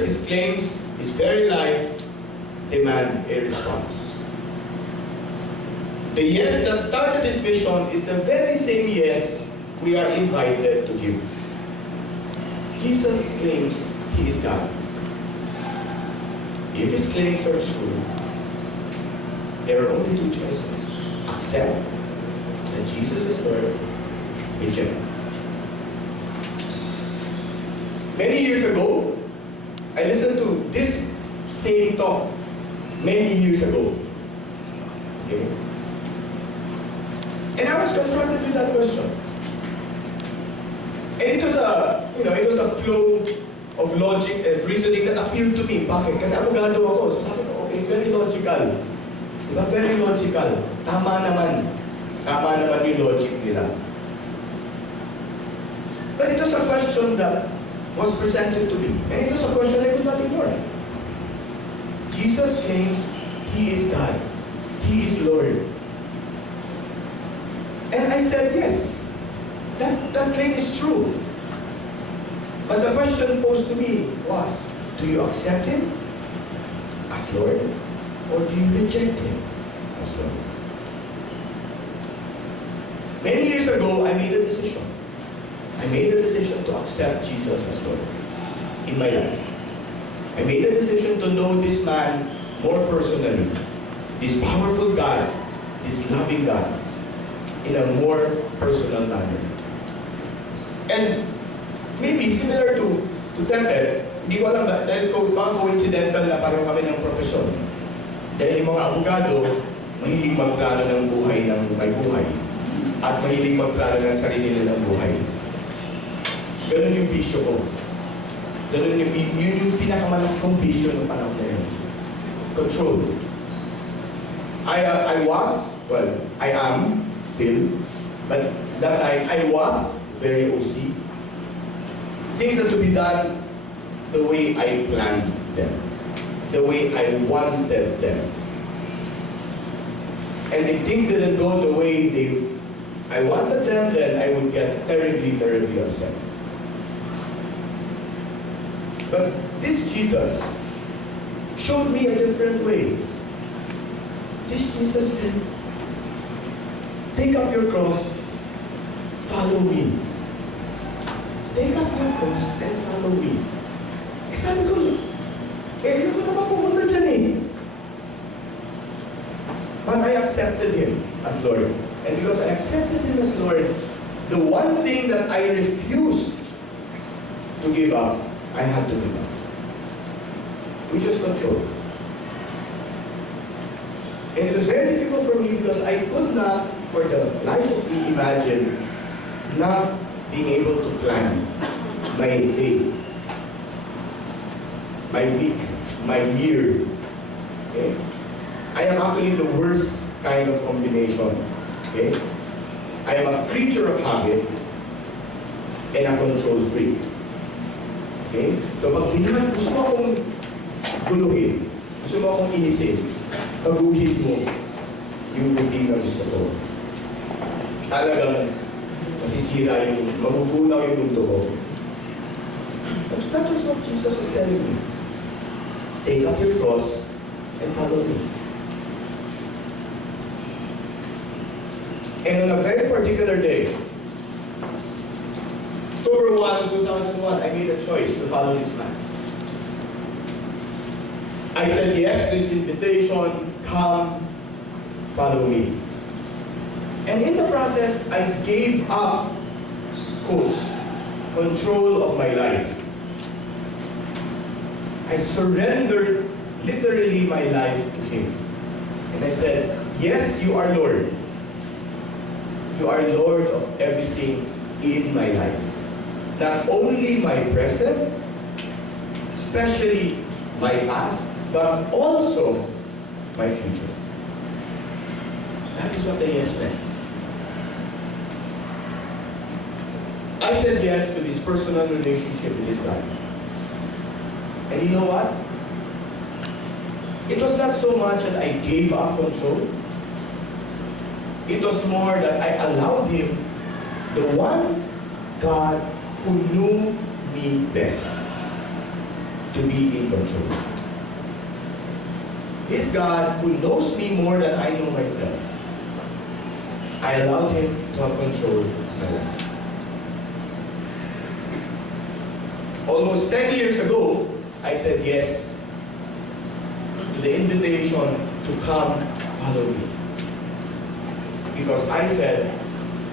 words, his claims, his very life demand a response. The yes that started this mission is the very same yes we are invited to give. Jesus claims he is God. If his claims are true, there are only two choices. Accept that Jesus is Lord, reject. Many years ago, I listened to this same talk many years ago. Okay? And I was confronted with that question. And it was a flow of logic and reasoning that appealed to me. Bakit? Kasi abogado ako. So sabi ko, okay, very logical. Diba? Very logical. Tama naman. Tama naman yung logic nila. But it was a question that was presented to me. And it was a question I could not ignore. Jesus claims he is God. He is Lord. And I said, yes. That claim is true. But the question posed to me was, do you accept him as Lord? Or do you reject him as Lord? Many years ago, I made a decision. I made a decision to accept Jesus as Lord in my life. I made a decision to know this man more personally. This powerful God, this loving God, in a more personal manner. And maybe similar to Tete, hindi ko alam dahil baka coincidental na pareho kami ng profesyon. Dahil yung mga abogado, mahilig magplano ng buhay ng may buhay. At mahilig magplano ng sarili nilang buhay. Ganun yung bisyo ko. Ganun yung pinakamalaki kong bisyo ng panahon na yun. Control. I am still, but that time I was very OC. Things are to be done the way I planned them, the way I wanted them. And if things didn't go the way I wanted them, then I would get terribly, terribly upset. But this Jesus showed me a different way. This Jesus said, take up your cross, follow me. Take up your cross and follow me. Eh sabi ko, yun ko naman pumunta dyan eh. But I accepted him as Lord. And because I accepted him as Lord, the one thing that I refused to give up, I had to give up. Which was control. And it was very difficult for me because I could not, for the life of me, imagine not being able to plan my day, my week, my year. Okay? I am actually the worst kind of combination. Okay? I am a creature of habit and a control freak. Okay? So pag gusto mo akong guluhin, gusto mo akong inisin, baguhin mo yung routine na gusto ko. Talagang masisira magugunaw yung mundo ko. But that was what Jesus was telling me. Take up your cross and follow me. And on a very particular day, October 1, 2001, I made a choice to follow this man. I said yes to his invitation, come, follow me. And in the process, I gave up, control of my life. I surrendered literally my life to him. And I said, yes, you are Lord. You are Lord of everything in my life. Not only my present, especially my past, but also my future. That is what the yes meant. I said yes to this personal relationship with this God. And you know what? It was not so much that I gave up control. It was more that I allowed him, the one God who knew me best, to be in control. This God who knows me more than I know myself, I allowed Him to have control of my life. Almost 10 years ago, I said yes to the invitation to come follow me. Because I said,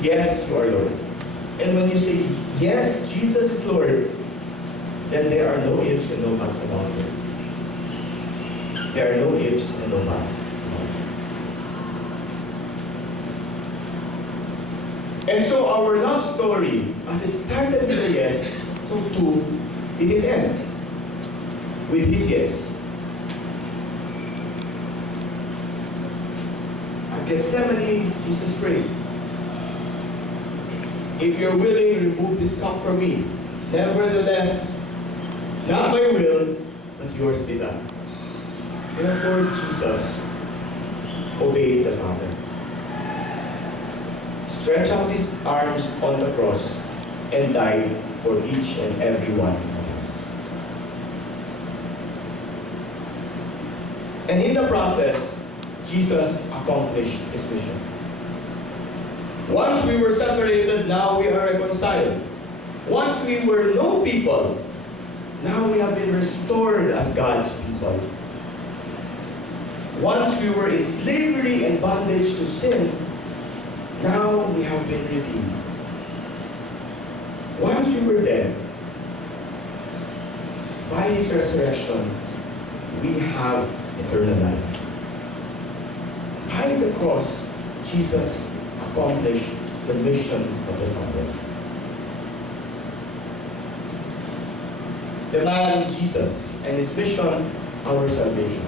yes, you are Lord. And when you say, yes, Jesus is Lord, then there are no ifs and no buts about it. There are no ifs and no buts. And so our love story, as it started with a yes, so too did it end with His yes. At Gethsemane, Jesus prayed, if you're willing, remove this cup from me. Nevertheless, not my will, but yours be done. And of course, Jesus obeyed the Father. Stretched out His arms on the cross and died for each and every one of us. And in the process, Jesus accomplished His mission. Once we were separated, now we are reconciled. Once we were no people, now we have been restored as God's people. Once we were in slavery and bondage to sin, now we have been redeemed. Once we were dead, by His resurrection, we have eternal life. By the cross, Jesus accomplished the mission of the Father. The man Jesus and His mission, our salvation.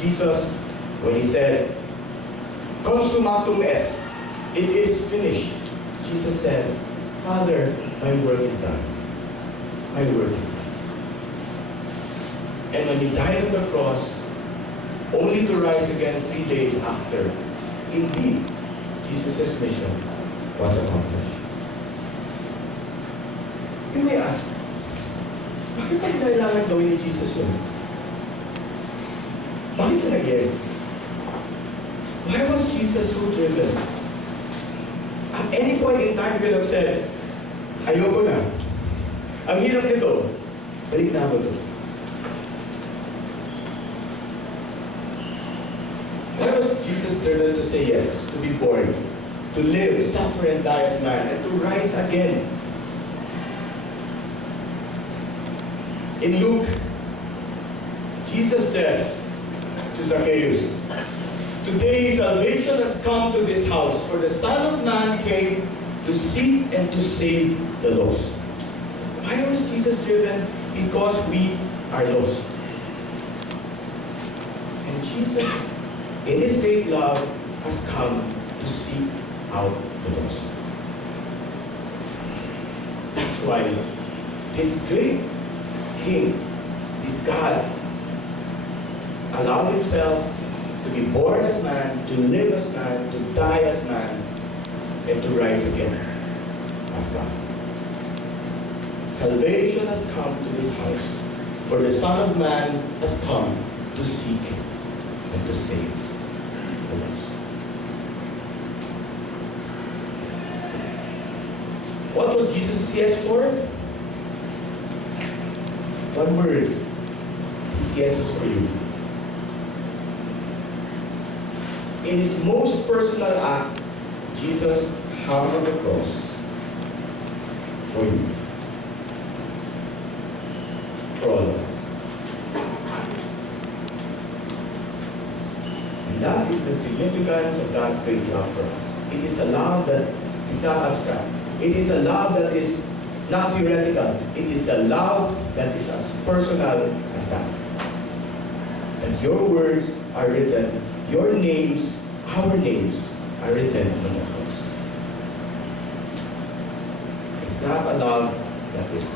Jesus, when He said, "Consummatum est," it is finished. Jesus said, "Father, my work is done. My work is done." And when He died on the cross, only to rise again 3 days after, indeed, Jesus' mission was accomplished. You may ask, bakit pa kailangan gawin ni Jesus yun? Bakit siya nag-yes? Why was Jesus so driven? At any point in time, He could have said, ayoko na. Ang hirap nito. Balik na ako doon. Why was Jesus driven to say yes, to be born, to live, suffer, and die as man, and to rise again? In Luke, Jesus says to Zacchaeus, "Today salvation has come to this house, for the Son of Man came to seek and to save the lost." Why was Jesus driven? Because we are lost. And Jesus, in His great love, has come to seek out the lost. That's why this great King, this God, allowed Himself to be born as man, to live as man, to die as man, and to rise again as God. Salvation has come to this house, for the Son of Man has come to seek and to save the lost. What was Jesus' yes for? One word. His yes was for you. In His most personal act, Jesus hung on the cross for you. For all of us. And that is the significance of God's great love for us. It is a love that is not abstract. It is a love that is not theoretical. It is a love that is as personal as that. That your words are written, your names, our names are written on the cross. It's not a love that is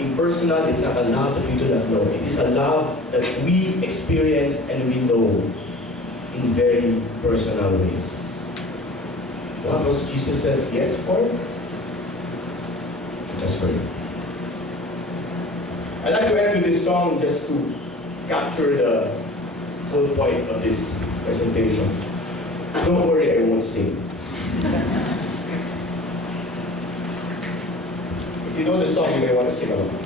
impersonal. It's not a love that we do not know. It is a love that we experience and we know in very personal ways. What was Jesus' yes for? It was for you. I'd like to end with this song just to capture the whole point of this presentation. Don't worry, I won't sing. If you know the song, you may want to sing along.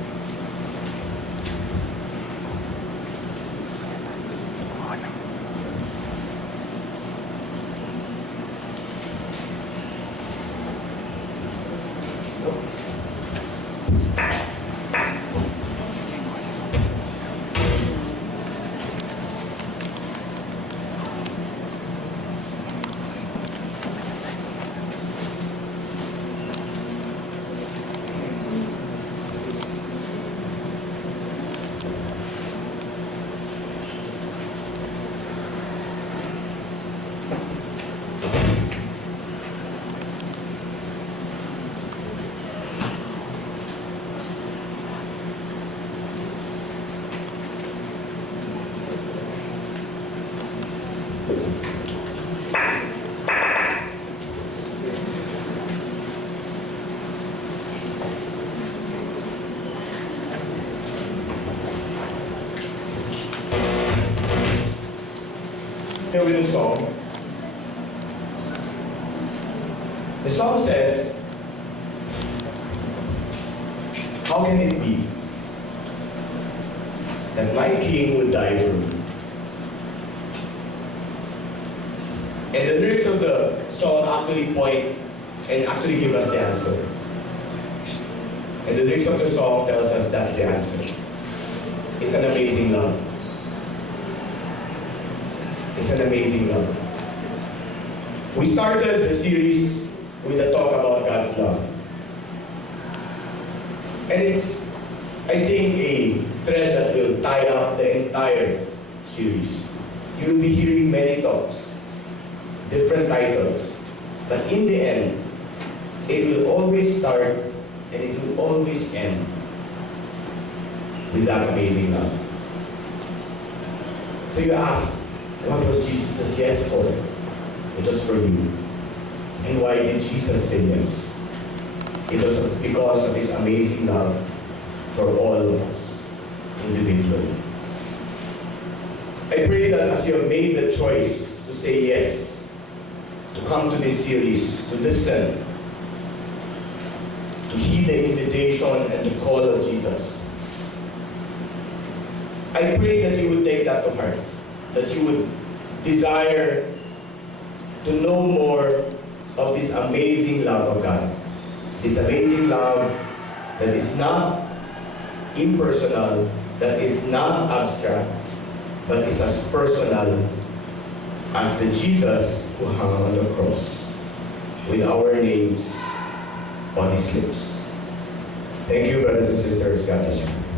Here with the song. The song says, how can it be that my king would die for me? And the lyrics of the song actually point and actually give us the answer. And the lyrics of the song tells us that's the answer. It's an amazing love. It's an amazing love. We started the series with a talk about God's love. And it's, I think, a thread that will tie up the entire series. You will be hearing many talks, different titles, but in the end, it will always start and it will always end with that amazing love. So you ask, what was Jesus' yes for? It was for you. And why did Jesus say yes? It was because of His amazing love for all of us individually. I pray that as you have made the choice to say yes, to come to this series, to listen, to heed the invitation and the call of Jesus, I pray that you would take that to heart, that you would desire to know more of this amazing love of God. This amazing love that is not impersonal, that is not abstract, but is as personal as the Jesus who hung on the cross with our names on His lips. Thank you, brothers and sisters. God bless you.